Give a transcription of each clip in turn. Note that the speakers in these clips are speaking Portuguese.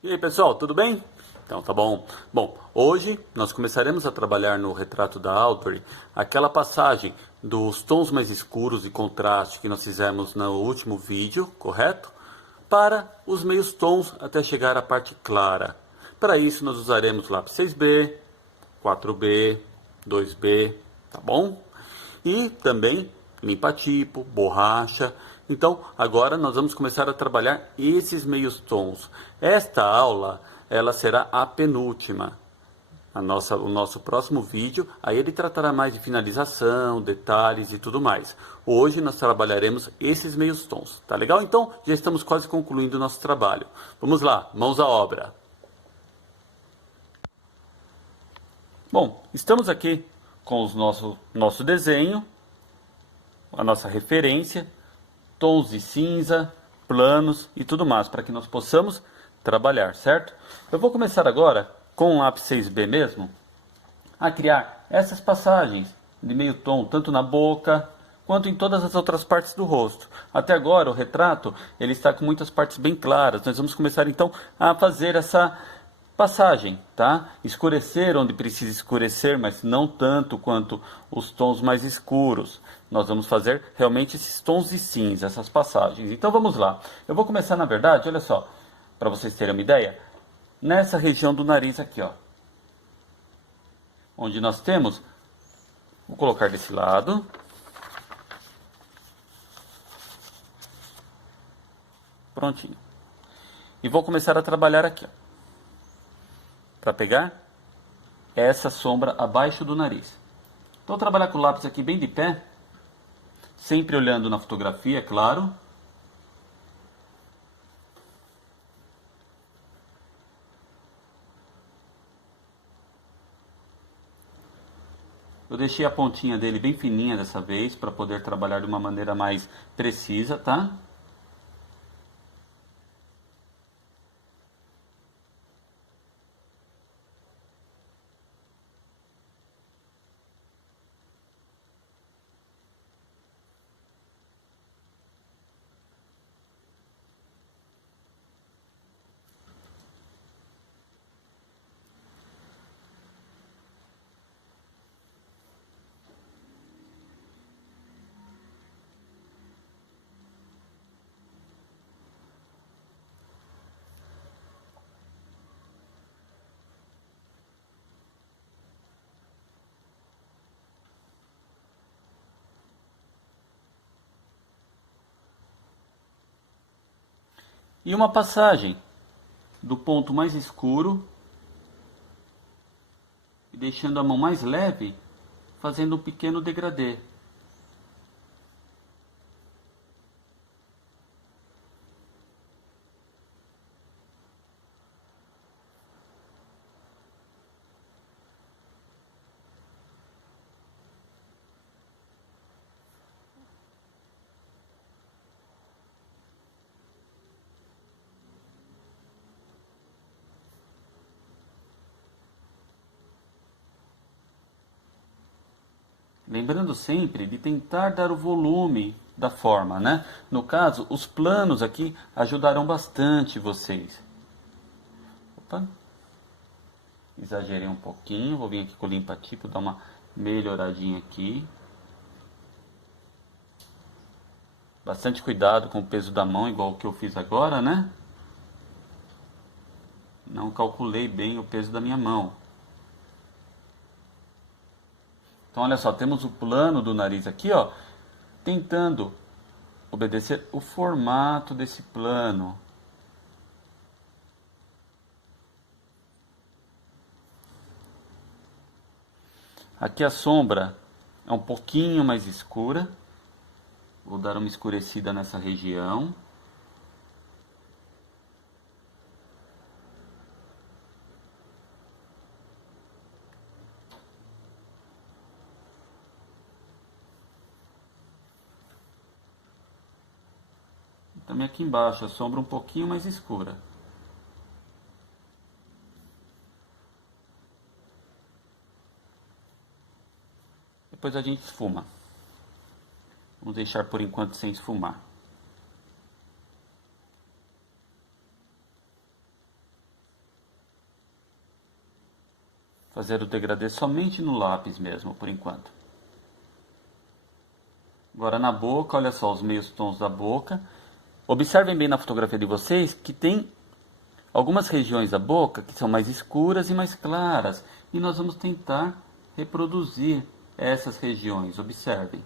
E aí, pessoal, tudo bem? Então, tá bom. Bom, hoje nós começaremos a trabalhar no retrato da Audrey aquela passagem dos tons mais escuros e contraste que nós fizemos no último vídeo, correto? Para os meios tons até chegar à parte clara. Para isso, nós usaremos lápis 6B, 4B, 2B, tá bom? E também limpa-tipo, borracha. Então, agora nós vamos começar a trabalhar esses meios tons. Esta aula, ela será a penúltima. O nosso próximo vídeo, aí ele tratará mais de finalização, detalhes e tudo mais. Hoje nós trabalharemos esses meios tons, tá legal? Então, já estamos quase concluindo o nosso trabalho. Vamos lá, mãos à obra. Bom, estamos aqui com o nosso desenho, a nossa referência, tons de cinza, planos e tudo mais, para que nós possamos trabalhar, certo? Eu vou começar agora, com o lápis 6B mesmo, a criar essas passagens de meio tom, tanto na boca, quanto em todas as outras partes do rosto. Até agora, o retrato, ele está com muitas partes bem claras. Nós vamos começar, então, a fazer essa passagem, tá? Escurecer onde precisa escurecer, mas não tanto quanto os tons mais escuros. Nós vamos fazer realmente esses tons de cinza, essas passagens. Então vamos lá. Eu vou começar, na verdade, olha só, para vocês terem uma ideia, nessa região do nariz aqui, ó. Onde nós temos, vou colocar desse lado. Prontinho. E vou começar a trabalhar aqui, ó, para pegar essa sombra abaixo do nariz. Então, vou trabalhar com o lápis aqui bem de pé, sempre olhando na fotografia, claro. Eu deixei a pontinha dele bem fininha dessa vez, para poder trabalhar de uma maneira mais precisa, tá? E uma passagem do ponto mais escuro, e deixando a mão mais leve, fazendo um pequeno degradê. Lembrando sempre de tentar dar o volume da forma, né? No caso, os planos aqui ajudarão bastante vocês. Opa, exagerei um pouquinho, vou vir aqui com o limpa-tipo, dar uma melhoradinha aqui. Bastante cuidado com o peso da mão, igual o que eu fiz agora, né? Não calculei bem o peso da minha mão. Então, olha só, temos o plano do nariz aqui, ó, tentando obedecer o formato desse plano. Aqui a sombra é um pouquinho mais escura. Vou dar uma escurecida nessa região. Também aqui embaixo a sombra um pouquinho mais escura. Depois a gente esfuma. Vamos deixar por enquanto sem esfumar. Fazer o degradê somente no lápis mesmo, por enquanto. Agora na boca, olha só os meios tons da boca. Observem bem na fotografia de vocês que tem algumas regiões da boca que são mais escuras e mais claras. E nós vamos tentar reproduzir essas regiões. Observem.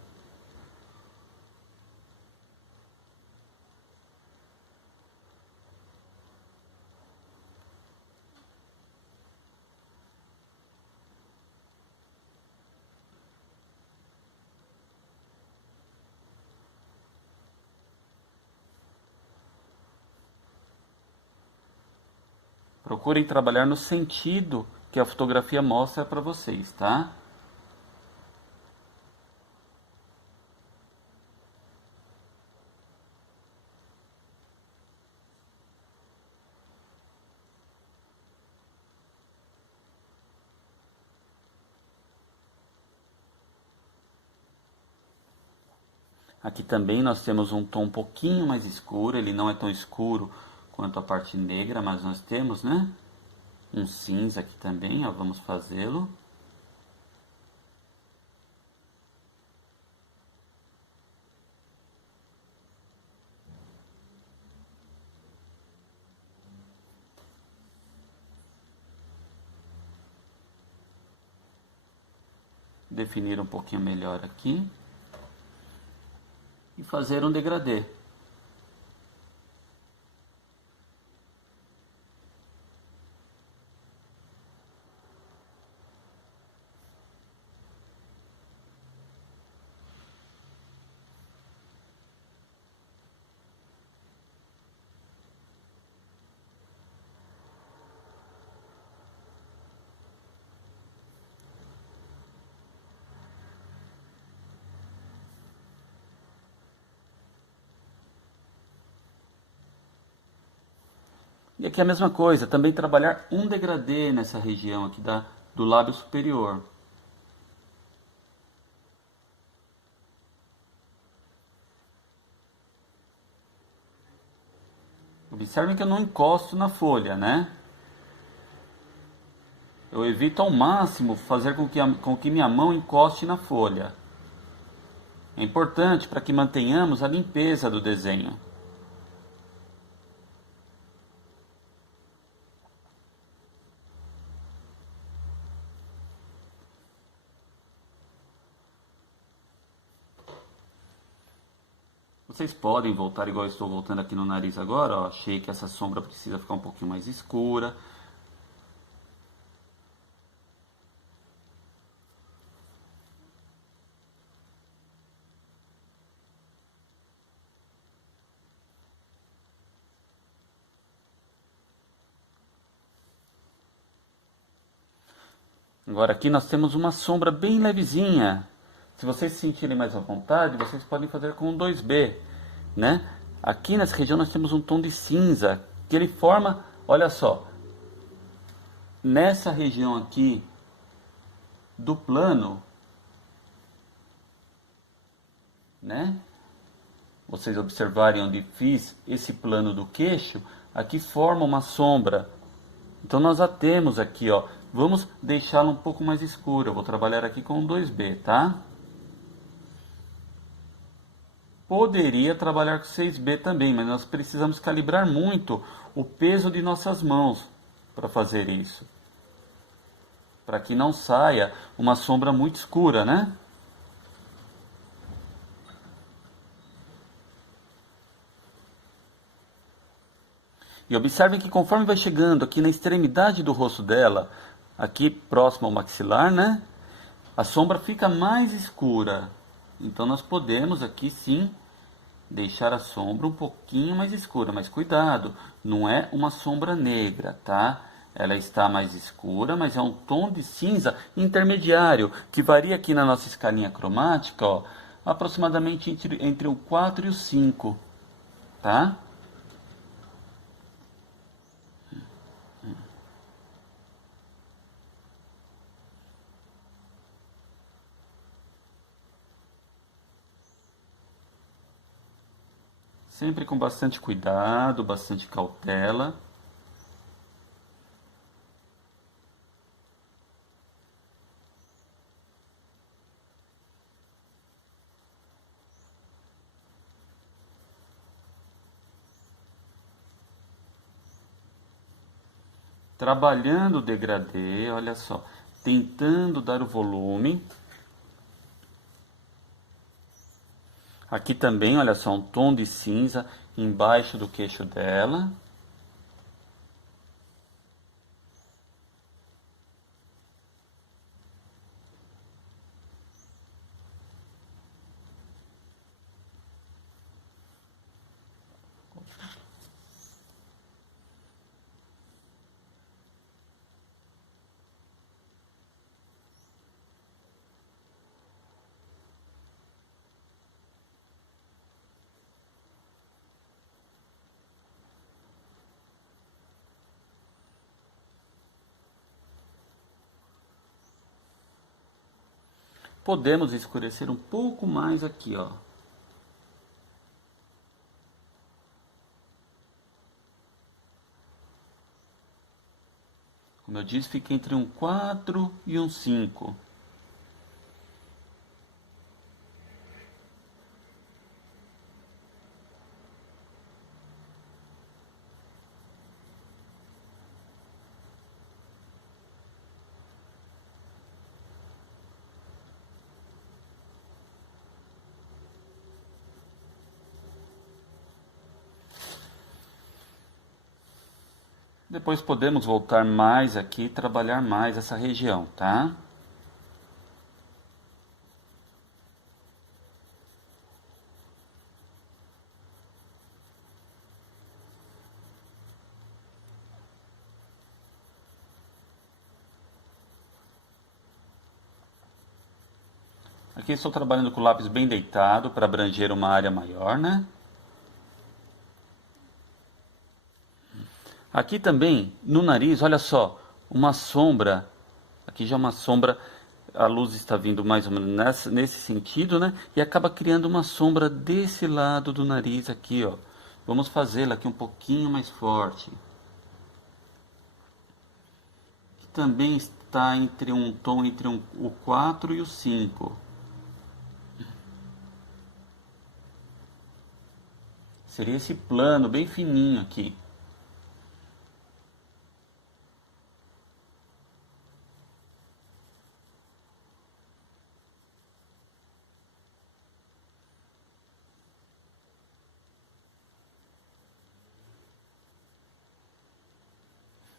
Procurem trabalhar no sentido que a fotografia mostra para vocês, tá? Aqui também nós temos um tom um pouquinho mais escuro, ele não é tão escuro quanto a parte negra, mas nós temos, né? Um cinza aqui também, ó, vamos fazê-lo. Definir um pouquinho melhor aqui. E fazer um degradê. E aqui a mesma coisa, também trabalhar um degradê nessa região aqui do lábio superior. Observem que eu não encosto na folha, né? Eu evito ao máximo fazer com que minha mão encoste na folha. É importante para que mantenhamos a limpeza do desenho. Vocês podem voltar igual eu estou voltando aqui no nariz agora, ó. Achei que essa sombra precisa ficar um pouquinho mais escura. Agora aqui nós temos uma sombra bem levezinha. Se vocês se sentirem mais à vontade, vocês podem fazer com o 2B, né? Aqui nessa região nós temos um tom de cinza, que ele forma, olha só, nessa região aqui do plano, né? Vocês observarem onde fiz esse plano do queixo, aqui forma uma sombra. Então nós a temos aqui, ó. Vamos deixá-la um pouco mais escura. Eu vou trabalhar aqui com 2B, tá? Poderia trabalhar com 6B também, mas nós precisamos calibrar muito o peso de nossas mãos para fazer isso. Para que não saia uma sombra muito escura, né? E observem que conforme vai chegando aqui na extremidade do rosto dela, aqui próximo ao maxilar, né? A sombra fica mais escura. Então nós podemos aqui sim deixar a sombra um pouquinho mais escura, mas cuidado, não é uma sombra negra, tá? Ela está mais escura, mas é um tom de cinza intermediário, que varia aqui na nossa escalinha cromática, ó, aproximadamente entre o 4 e o 5, tá? Sempre com bastante cuidado, bastante cautela. trabalhando o degradê, olha só, tentando dar o volume. Aqui também, olha só, um tom de cinza embaixo do queixo dela. Podemos escurecer um pouco mais aqui, ó. Como eu disse, fica entre um 4 e um 5. Depois podemos voltar mais aqui e trabalhar mais essa região, tá? Aqui estou trabalhando com o lápis bem deitado para abranger uma área maior, né? Aqui também, no nariz, olha só, uma sombra. Aqui já é uma sombra, a luz está vindo mais ou menos nesse sentido, né? E acaba criando uma sombra desse lado do nariz aqui, ó. Vamos fazê-la aqui um pouquinho mais forte. Que também está entre um tom entre o 4 e o 5. Seria esse plano bem fininho aqui.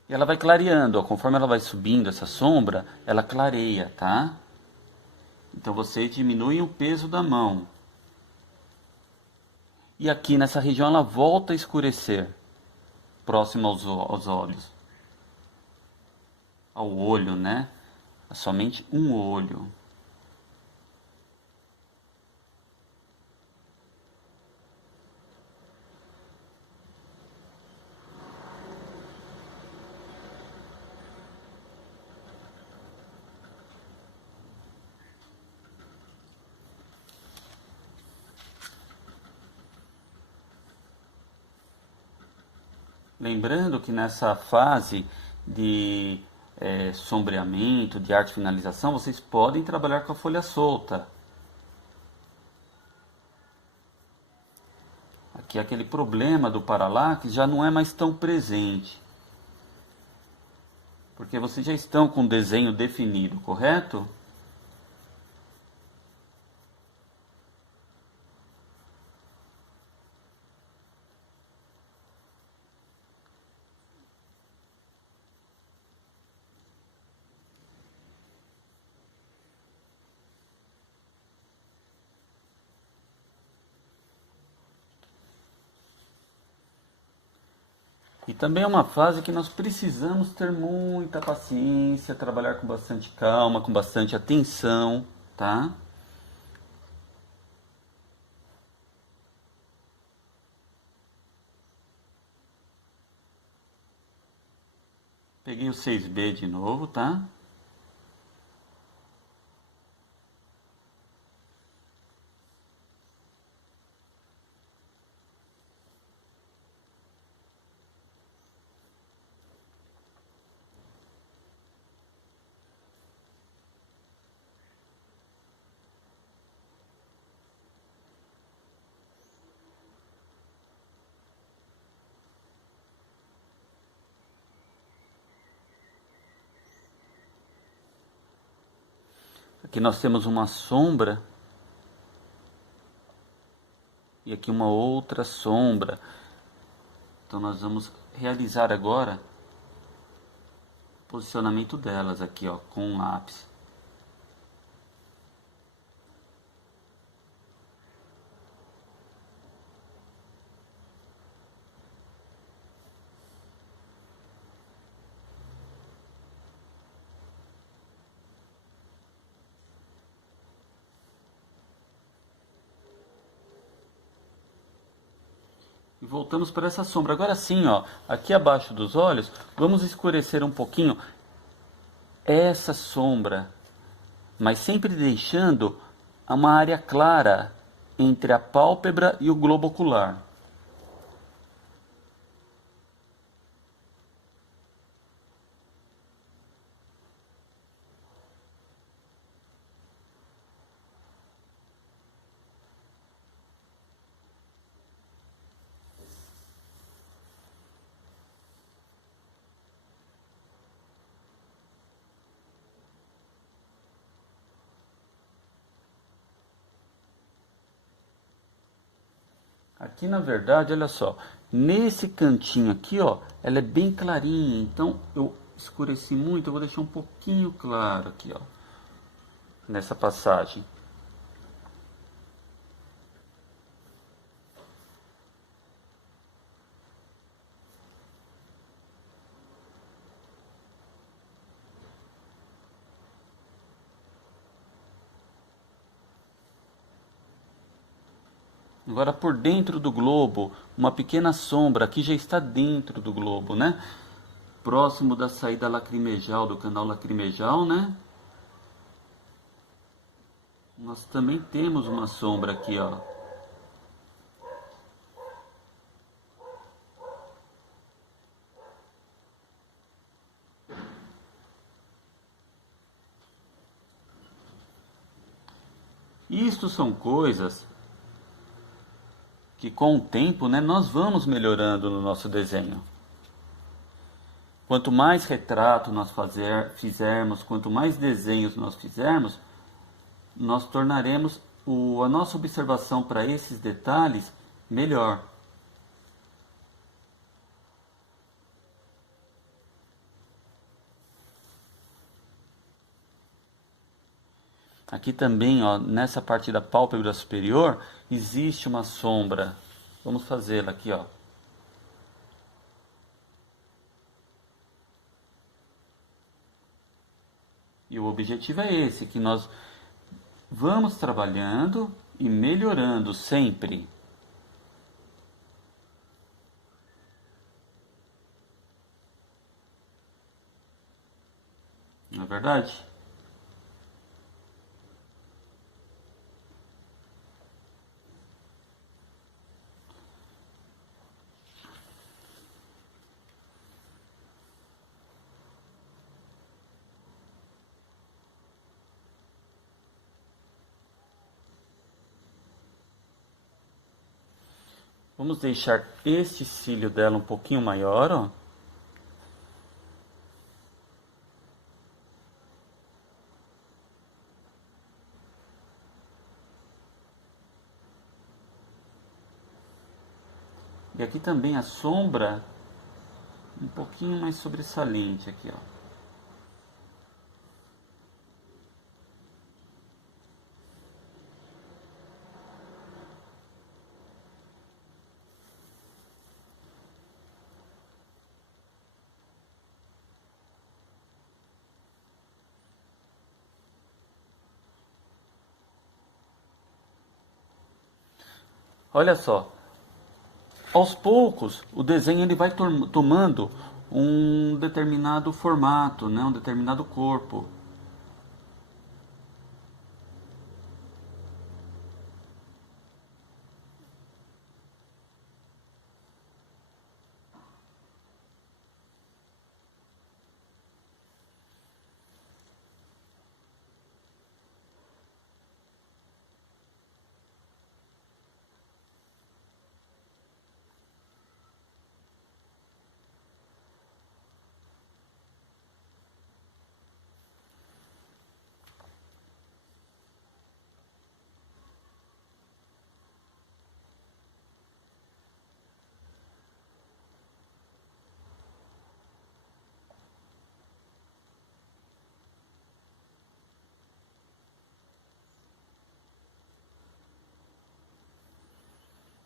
E ela vai clareando, ó, conforme ela vai subindo essa sombra, ela clareia, tá? Então você diminui o peso da mão. E aqui nessa região ela volta a escurecer, próximo aos olhos. Ao olho, né? É somente um olho. Lembrando que nessa fase de sombreamento, de arte finalização, vocês podem trabalhar com a folha solta. Aqui aquele problema do paralaxe já não é mais tão presente. Porque vocês já estão com o desenho definido, correto? E também é uma fase que nós precisamos ter muita paciência, trabalhar com bastante calma, com bastante atenção, tá? Peguei o 6B de novo, tá? Aqui nós temos uma sombra e aqui uma outra sombra. Então nós vamos realizar agora o posicionamento delas aqui, ó, com um lápis. E voltamos para essa sombra. Agora sim, ó, aqui abaixo dos olhos, vamos escurecer um pouquinho essa sombra, mas sempre deixando uma área clara entre a pálpebra e o globo ocular. Aqui na verdade, olha só, nesse cantinho aqui, ó, ela é bem clarinha, então eu escureci muito, eu vou deixar um pouquinho claro aqui, ó, nessa passagem. Agora por dentro do globo, uma pequena sombra, aqui já está dentro do globo, né? Próximo da saída lacrimejal, do canal lacrimejal, né? Nós também temos uma sombra aqui, ó. Isto são coisas que com o tempo, né, nós vamos melhorando no nosso desenho. Quanto mais retrato nós fizermos, quanto mais desenhos nós fizermos, nós tornaremos a nossa observação para esses detalhes melhor. Aqui também, ó, nessa parte da pálpebra superior, existe uma sombra. Vamos fazê-la aqui, ó. E o objetivo é esse, que nós vamos trabalhando e melhorando sempre. Não é verdade? Vamos deixar este cílio dela um pouquinho maior, ó. E aqui também a sombra um pouquinho mais sobressalente aqui, ó. Olha só, aos poucos o desenho ele vai tomando um determinado formato, né? Um determinado corpo.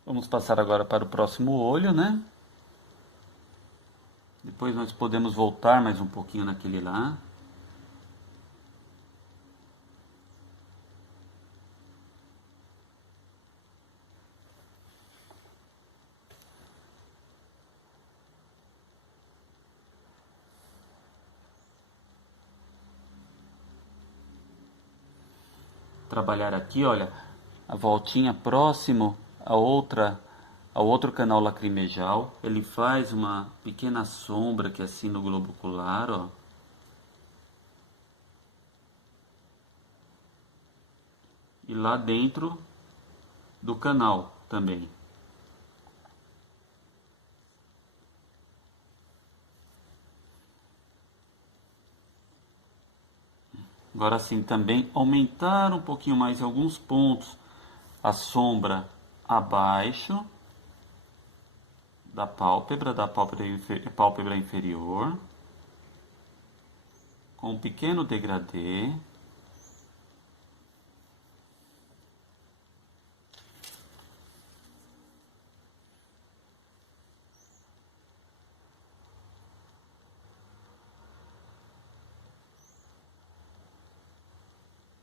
Vamos passar agora para o próximo olho, né? Depois nós podemos voltar mais um pouquinho naquele lá. Trabalhar aqui, olha, a voltinha próximo ao outro canal lacrimejal. Ele faz uma pequena sombra aqui assim no globo ocular, ó. E lá dentro do canal também. Agora sim, também aumentar um pouquinho mais alguns pontos a sombra abaixo da pálpebra inferior, com um pequeno degradê.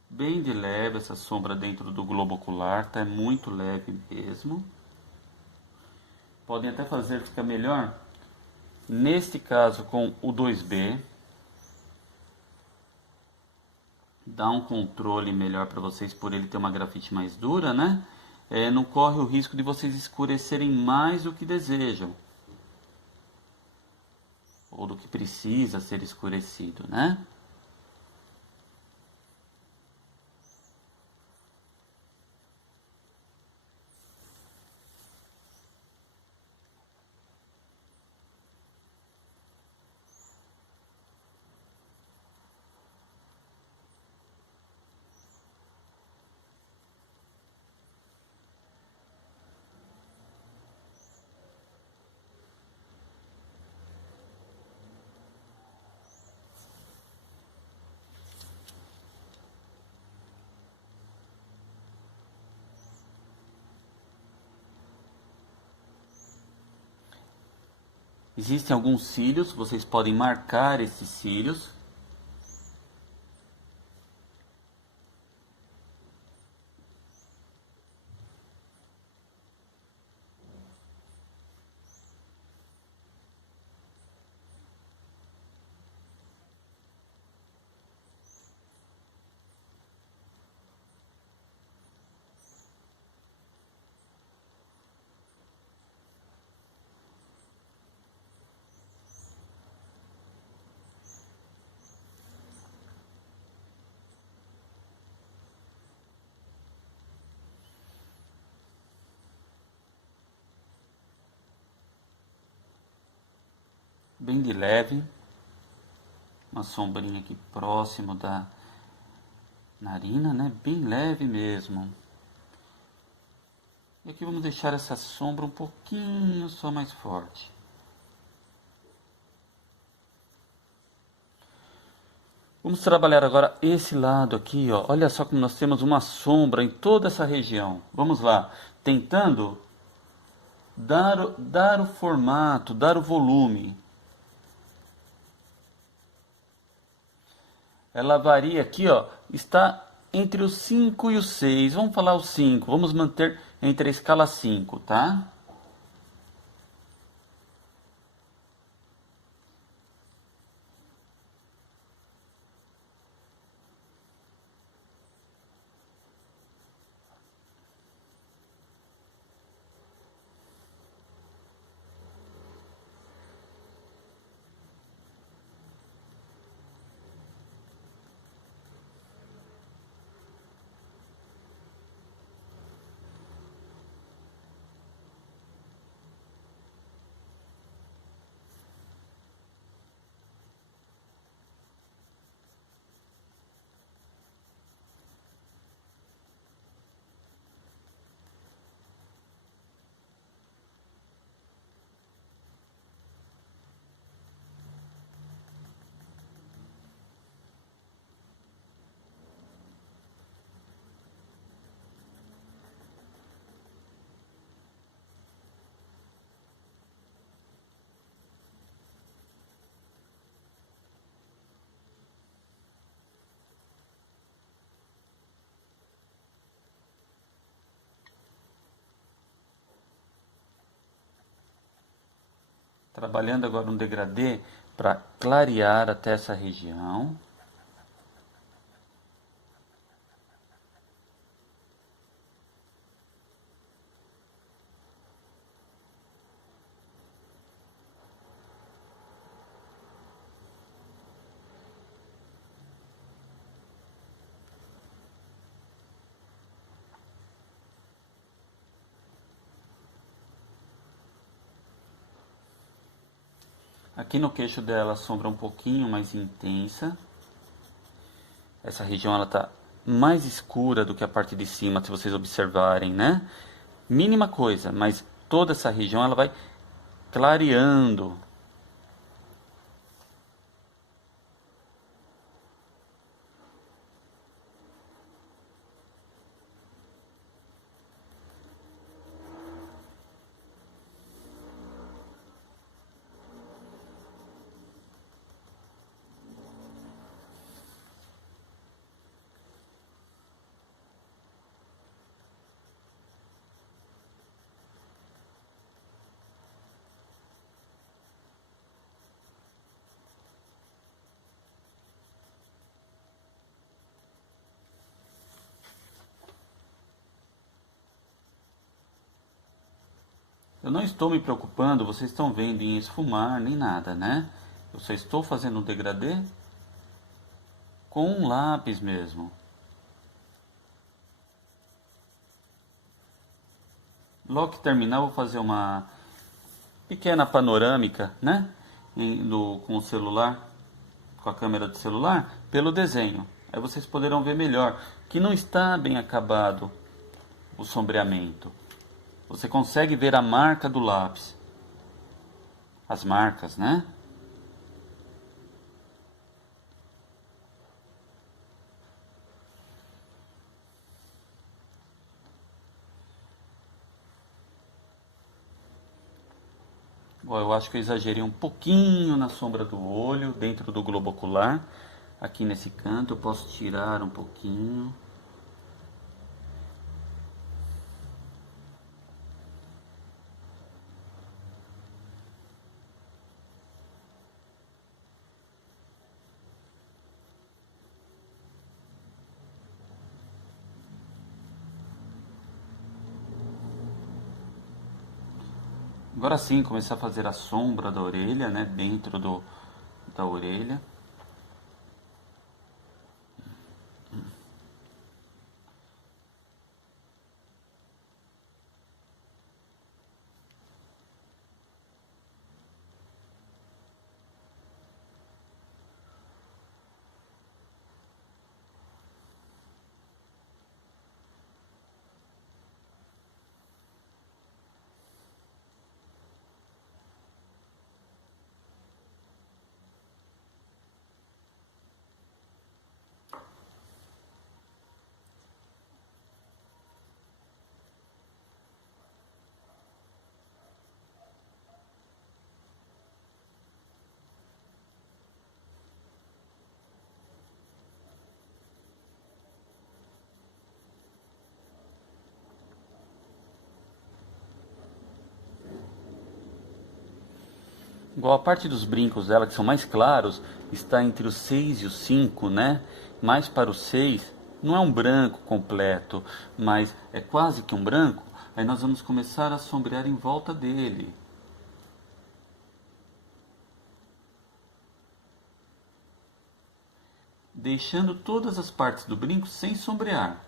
Bem de leve essa sombra dentro do globo ocular, tá? É muito leve mesmo. Podem até fazer ficar melhor, neste caso com o 2B. Dá um controle melhor para vocês por ele ter uma grafite mais dura, né? Não corre o risco de vocês escurecerem mais do que desejam. Ou do que precisa ser escurecido, né? Existem alguns cílios, vocês podem marcar esses cílios. Bem de leve. Uma sombrinha aqui próximo da narina, né? Bem leve mesmo. E aqui vamos deixar essa sombra um pouquinho só mais forte. Vamos trabalhar agora esse lado aqui, ó. Olha só como nós temos uma sombra em toda essa região. Vamos lá, tentando dar o formato, dar o volume. Ela varia aqui, ó, está entre os 5 e os 6. Vamos falar os 5. Vamos manter entre a escala 5, tá? Trabalhando agora um degradê para clarear até essa região. Aqui no queixo dela a sombra é um pouquinho mais intensa. Essa região ela tá mais escura do que a parte de cima, se vocês observarem, né? Mínima coisa, mas toda essa região ela vai clareando. Eu não estou me preocupando, vocês estão vendo, em esfumar nem nada, né? Eu só estou fazendo um degradê com um lápis mesmo. Logo que terminar, eu vou fazer uma pequena panorâmica, né? Com o celular, com a câmera do celular, pelo desenho. Aí vocês poderão ver melhor que não está bem acabado o sombreamento. Você consegue ver a marca do lápis. As marcas, né? Bom, eu acho que eu exagerei um pouquinho na sombra do olho, dentro do globo ocular. Aqui nesse canto eu posso tirar um pouquinho. Agora sim, começar a fazer a sombra da orelha, né? Dentro da orelha. Igual a parte dos brincos dela, que são mais claros, está entre os 6 e os 5, né? Mais para o 6, não é um branco completo, mas é quase que um branco. Aí nós vamos começar a sombrear em volta dele. Deixando todas as partes do brinco sem sombrear.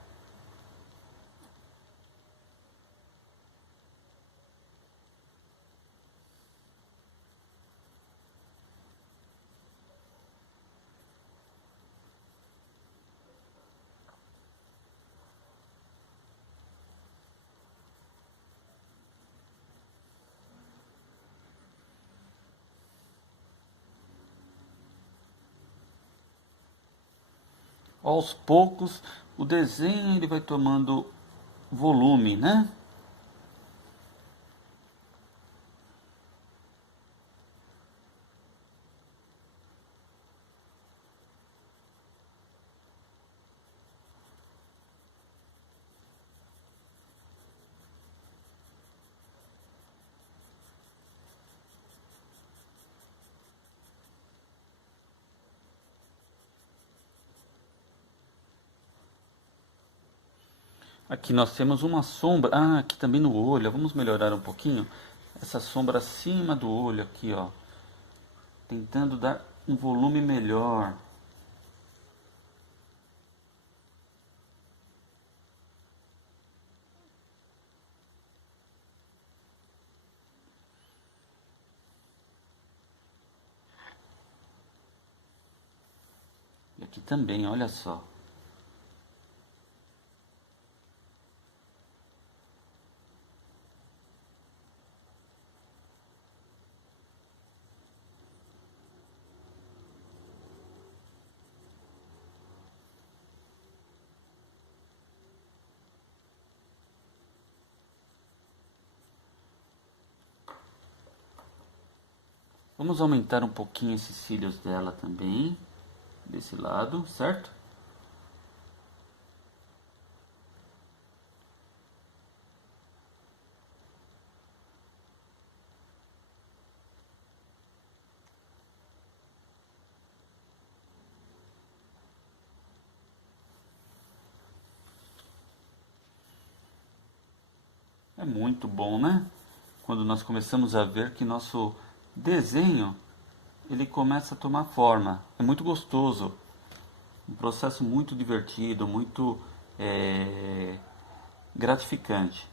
Aos poucos, o desenho ele vai tomando volume, né? Aqui nós temos uma sombra. Ah, aqui também no olho. Vamos melhorar um pouquinho. Essa sombra acima do olho aqui, ó. Tentando dar um volume melhor. E aqui também, olha só. Vamos aumentar um pouquinho esses cílios dela também, desse lado, certo? É muito bom, né? Quando nós começamos a ver que nosso desenho ele começa a tomar forma. É muito gostoso, um processo muito divertido, muito gratificante.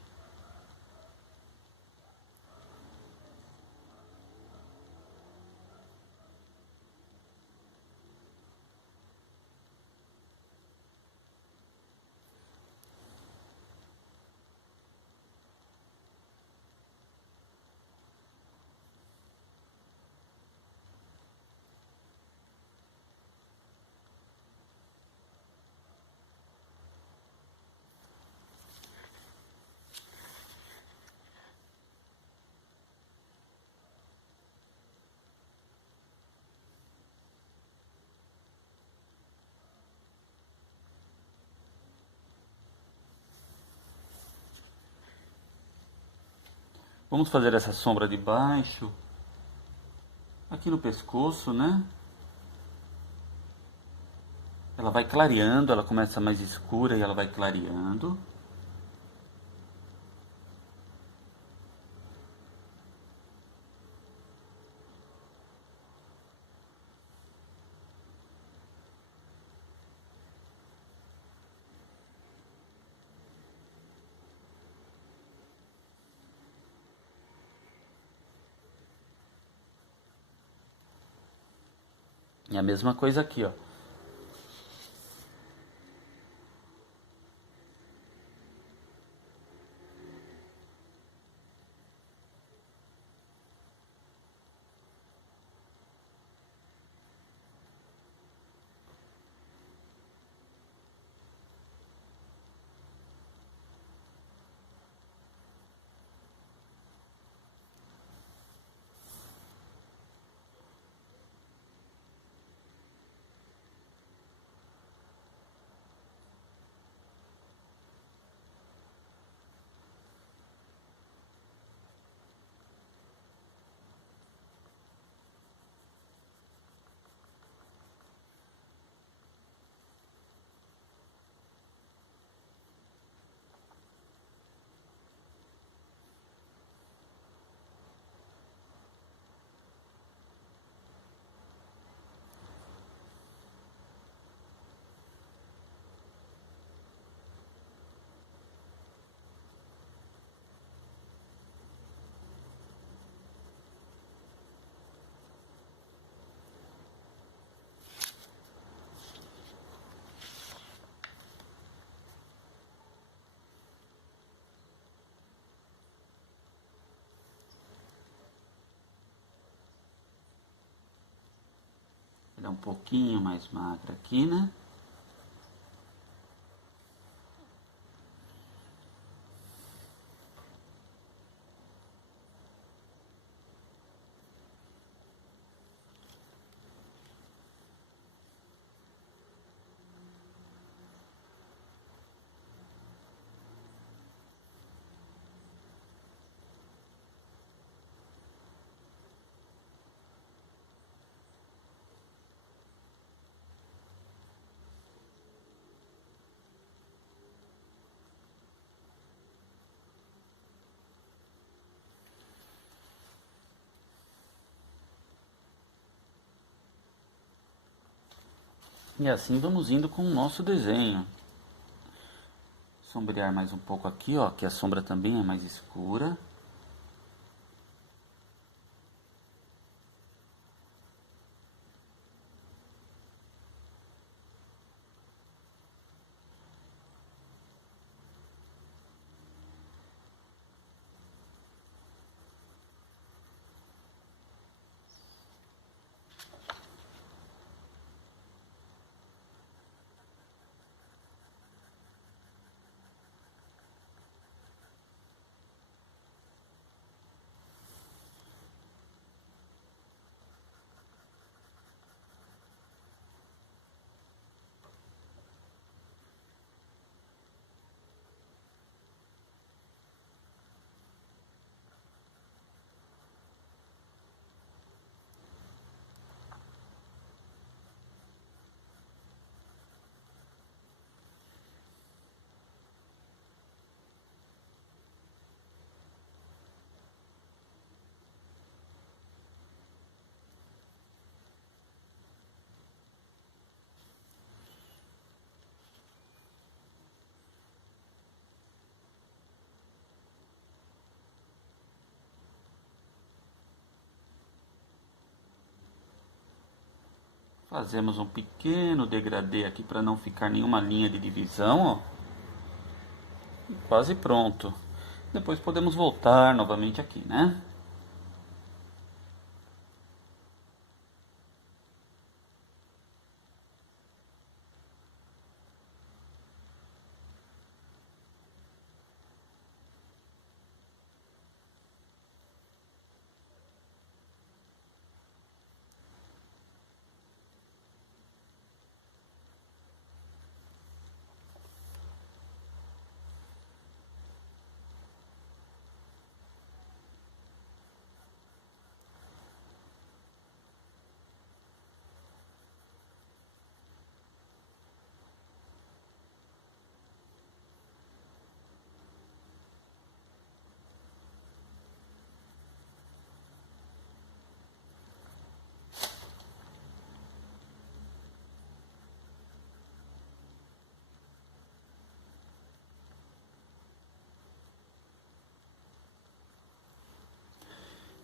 Vamos fazer essa sombra de baixo, aqui no pescoço, né? Ela vai clareando, ela começa mais escura e ela vai clareando. E a mesma coisa aqui, ó. Ela é um pouquinho mais magra aqui, né? E assim vamos indo com o nosso desenho. Sombrear mais um pouco aqui, ó, que a sombra também é mais escura. Fazemos um pequeno degradê aqui para não ficar nenhuma linha de divisão, ó. E quase pronto. Depois podemos voltar novamente aqui, né?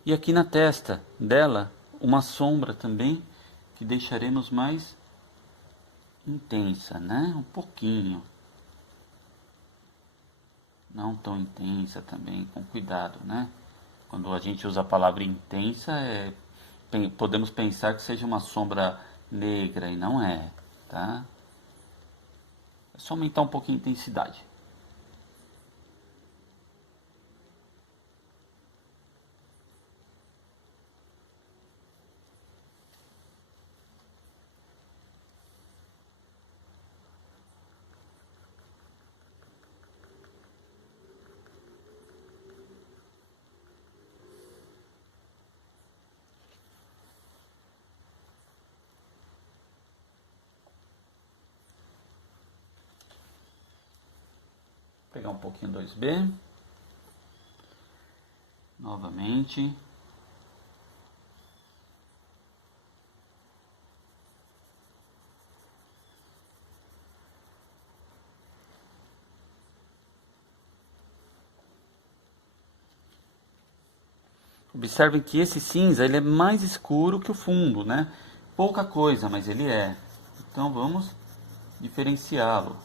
E aqui na testa dela, uma sombra também, que deixaremos mais intensa, né? Um pouquinho. Não tão intensa também, com cuidado, né? Quando a gente usa a palavra intensa, podemos pensar que seja uma sombra negra e não é, tá? É só aumentar um pouquinho a intensidade. Vou pegar um pouquinho 2B. Novamente. Observem que esse cinza ele é mais escuro que o fundo, né? Pouca coisa, mas ele é. Então vamos diferenciá-lo.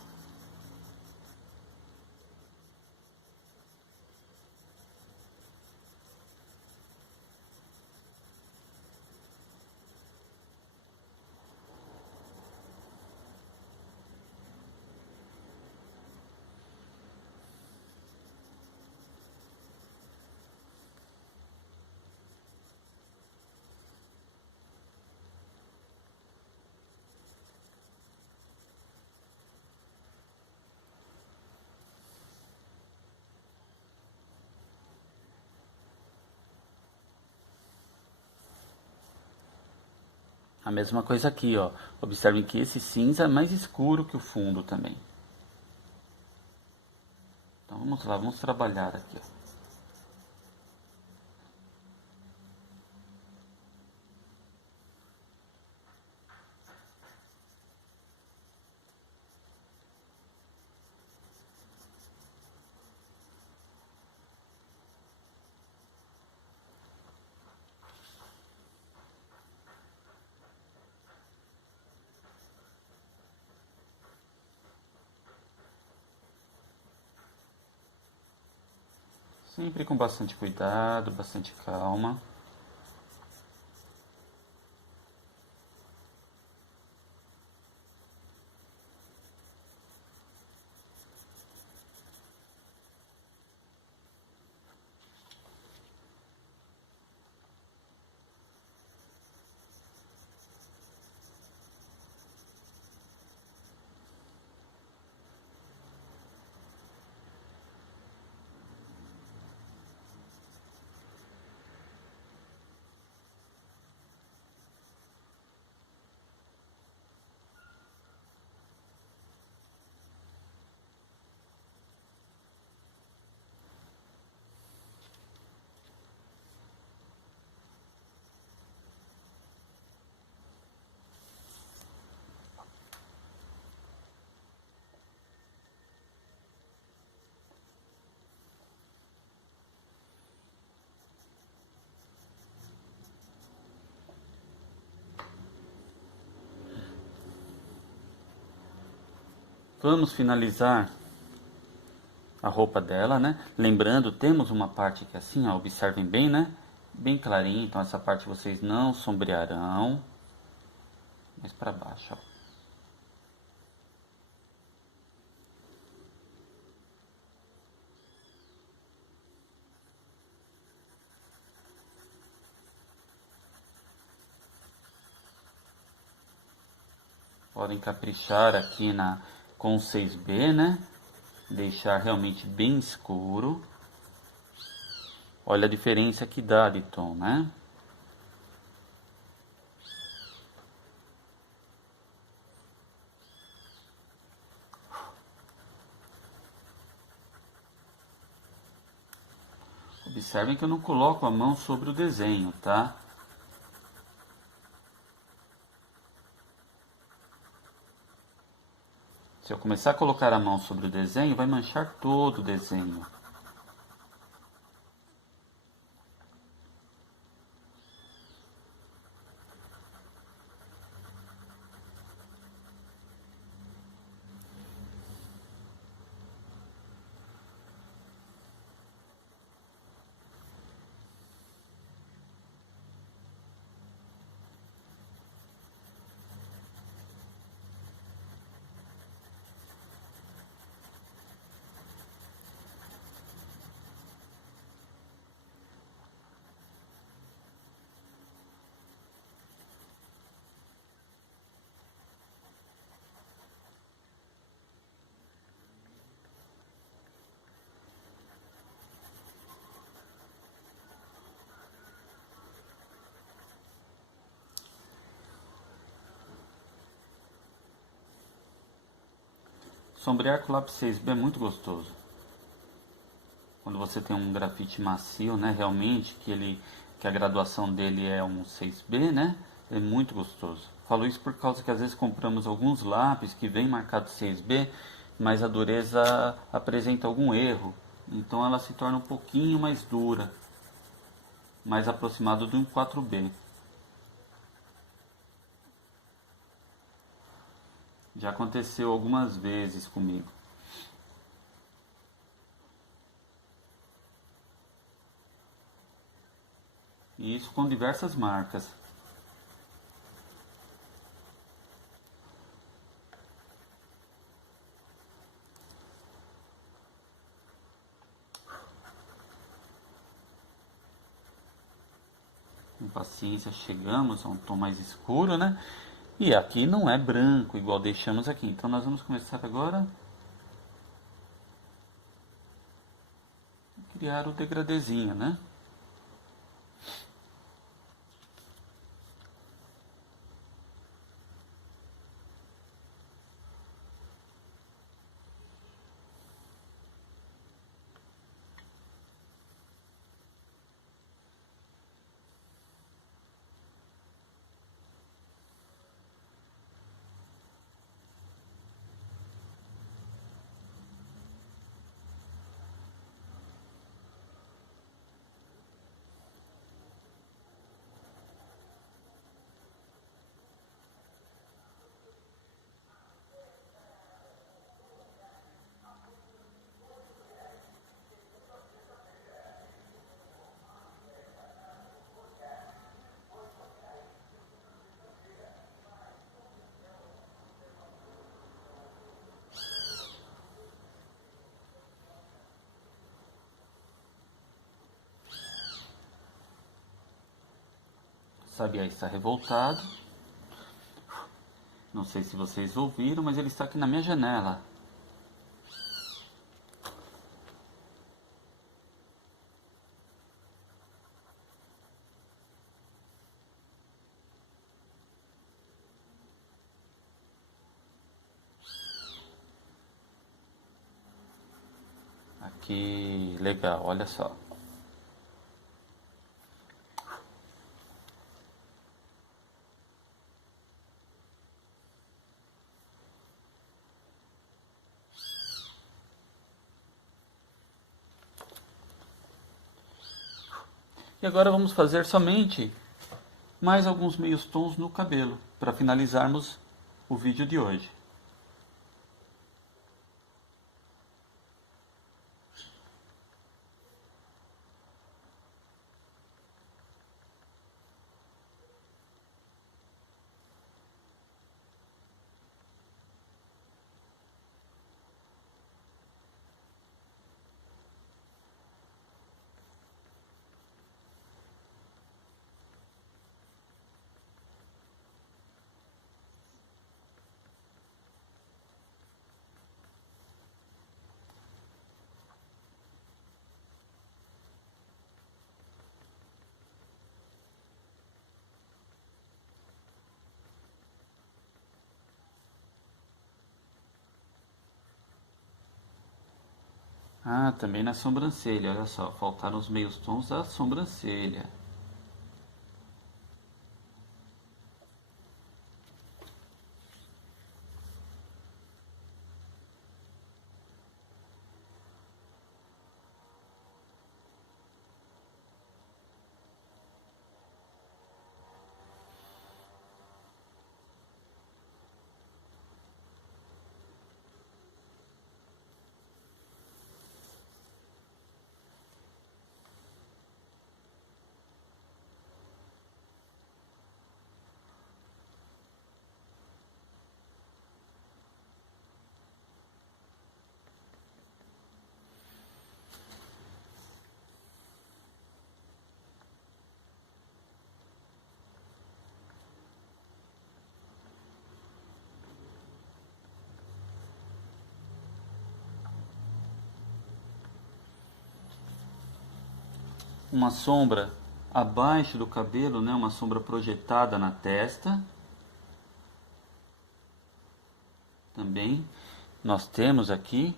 A mesma coisa aqui, ó. Observem que esse cinza é mais escuro que o fundo também. Então vamos lá, vamos trabalhar aqui, ó. Sempre com bastante cuidado, bastante calma. Vamos finalizar a roupa dela, né? Lembrando, temos uma parte que é assim, ó, observem bem, né? Bem clarinho, então essa parte vocês não sombrearão. Mais para baixo, ó. Podem caprichar aqui com o 6B, né? Deixar realmente bem escuro. Olha a diferença que dá de tom, né? Observem que eu não coloco a mão sobre o desenho, tá? Se eu começar a colocar a mão sobre o desenho, vai manchar todo o desenho. Sombrear com lápis 6B é muito gostoso. Quando você tem um grafite macio, né, realmente, que a graduação dele é um 6B, né, é muito gostoso. Falo isso por causa que às vezes compramos alguns lápis que vem marcado 6B, mas a dureza apresenta algum erro. Então ela se torna um pouquinho mais dura, mais aproximado de um 4B. Já aconteceu algumas vezes comigo. E isso com diversas marcas. Com paciência chegamos a um tom mais escuro, né? E aqui não é branco igual deixamos aqui. Então nós vamos começar agora a criar o degradezinho, né? Sabiá está revoltado. Não sei se vocês ouviram, mas ele está aqui na minha janela. Aqui, legal, olha só. E agora vamos fazer somente mais alguns meios tons no cabelo, para finalizarmos o vídeo de hoje. Ah, também na sobrancelha, olha só, faltaram os meios tons da sobrancelha. Uma sombra abaixo do cabelo, né? Uma sombra projetada na testa. Também nós temos aqui.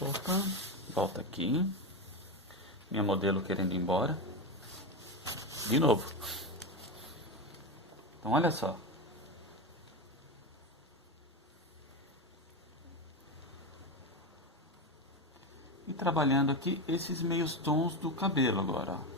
Opa, volta aqui. Minha modelo querendo ir embora. De novo. Então olha só. E trabalhando aqui esses meios tons do cabelo agora, ó.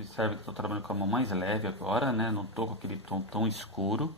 Observe que estou trabalhando com a mão mais leve agora, né? Não estou com aquele tom tão escuro.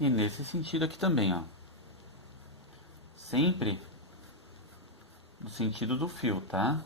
E nesse sentido aqui também, ó. Sempre no sentido do fio, tá?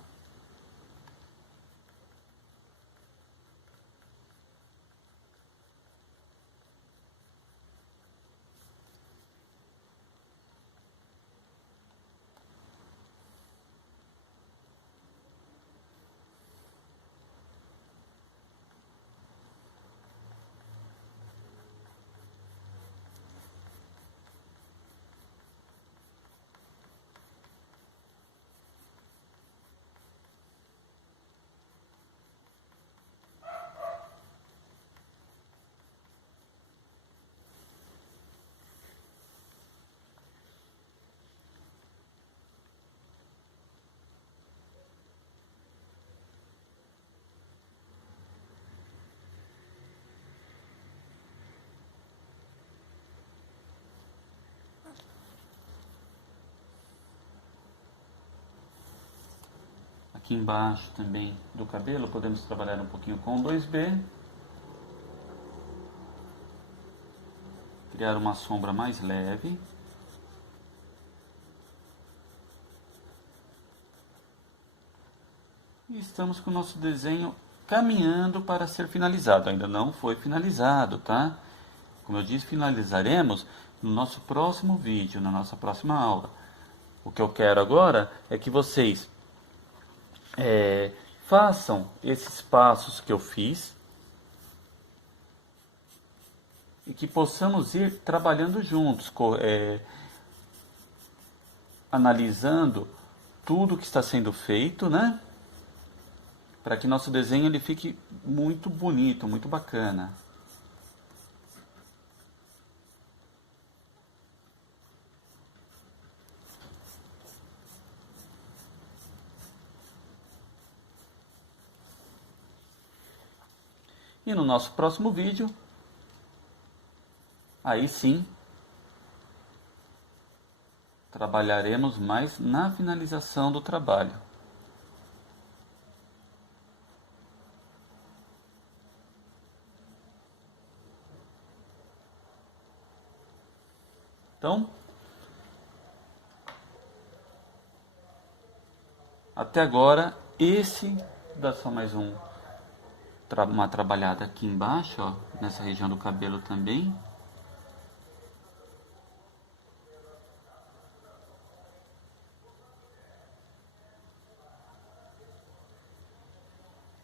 Aqui embaixo também do cabelo podemos trabalhar um pouquinho com o 2B. Criar uma sombra mais leve. E estamos com o nosso desenho caminhando para ser finalizado. Ainda não foi finalizado, tá? Como eu disse, finalizaremos no nosso próximo vídeo, na nossa próxima aula. O que eu quero agora é que vocês façam esses passos que eu fiz e que possamos ir trabalhando juntos, analisando tudo que está sendo feito, né? Para que nosso desenho ele fique muito bonito, muito bacana. E no nosso próximo vídeo, aí sim, trabalharemos mais na finalização do trabalho. Então, até agora, esse dá só mais uma trabalhada aqui embaixo, ó, nessa região do cabelo também.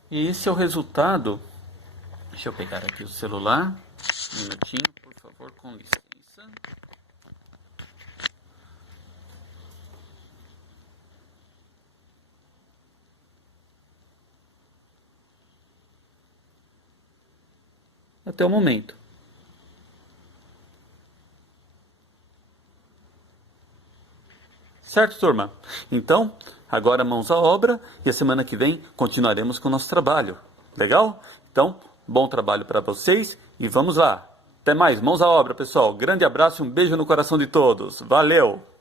E esse é o resultado. Deixa eu pegar aqui o celular. Um minutinho, por favor, com licença. Até o momento. Certo, turma? Então, agora mãos à obra e a semana que vem continuaremos com o nosso trabalho. Legal? Então, bom trabalho para vocês e vamos lá. Até mais, mãos à obra, pessoal. Grande abraço e um beijo no coração de todos. Valeu!